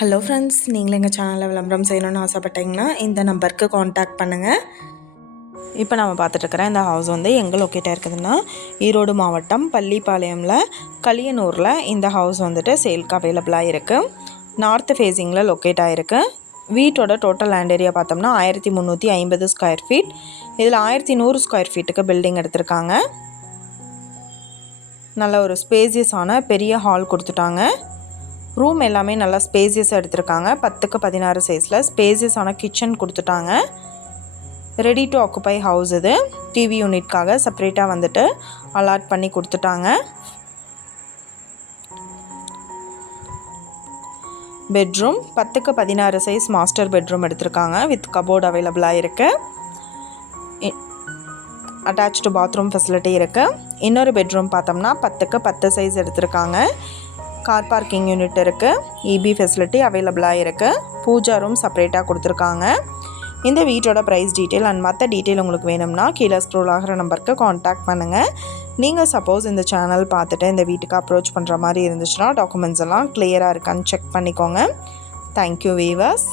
Hello friends, நீங்களும் எங்கள் சேனலில் விளம்பரம் செய்யணும்னு ஆசைப்பட்டீங்கன்னா இந்த நம்பருக்கு காண்டாக்ட் பண்ணுங்கள். இப்போ நம்ம பார்த்துட்ருக்குற இந்த ஹவுஸ் வந்து எங்கே லொக்கேட்டாக இருக்குதுன்னா ஈரோடு மாவட்டம் பள்ளிப்பாளையமில் களியனூரில் இந்த ஹவுஸ் வந்துட்டு சேல்க்கு அவைலபிளாக இருக்குது. நார்த்து ஃபேஸிங்கில் லொக்கேட் ஆகிருக்கு. வீட்டோட டோட்டல் லேண்ட் ஏரியா பார்த்தோம்னா 1350 ஸ்கொயர் ஃபீட். இதில் 1100 ஸ்கொயர் ஃபீட்டுக்கு பில்டிங் எடுத்திருக்காங்க. நல்ல ஒரு ஸ்பேசியஸான பெரிய ஹால் கொடுத்துட்டாங்க. ரூம் எல்லாமே நல்லா ஸ்பேசியஸாக எடுத்திருக்காங்க. 10x16 சைஸில் ஸ்பேசியஸான கிச்சன் கொடுத்துட்டாங்க. ரெடி டு ஆக்குபை ஹவுஸ் இது. டிவி யூனிட்காக செப்பரேட்டாக வந்துட்டு அலாட் பண்ணி கொடுத்துட்டாங்க. Bedroom 10x16 size master bedroom எடுத்திருக்காங்க. வித் கபோர்டு அவைலபிளாக இருக்குது. அட்டாச்டு பாத்ரூம் ஃபெசிலிட்டி இருக்குது. இன்னொரு பெட்ரூம் பார்த்தோம்னா 10x10 சைஸ் எடுத்திருக்காங்க. கார் பார்க்கிங் யூனிட் இருக்குது. இபி ஃபெசிலிட்டி அவைலபிளாக இருக்குது. பூஜா ரூம் செப்பரேட்டாக கொடுத்துருக்காங்க. இந்த வீட்டோட ப்ரைஸ் டீட்டெயில் அண்ட் மற்ற டீட்டெயில் உங்களுக்கு வேணும்னா கீழே ஸ்க்ரோல் ஆகிற நம்பருக்கு காண்டாக்ட் பண்ணுங்கள். நீங்கள் சப்போஸ் இந்த சேனல் பார்த்துட்டு இந்த வீட்டுக்கு அப்ரோச் பண்ணுற மாதிரி இருந்துச்சுன்னா டாக்குமெண்ட்ஸ் எல்லாம் கிளியராக இருக்கான்னு செக் பண்ணிக்கோங்க. Thank you viewers.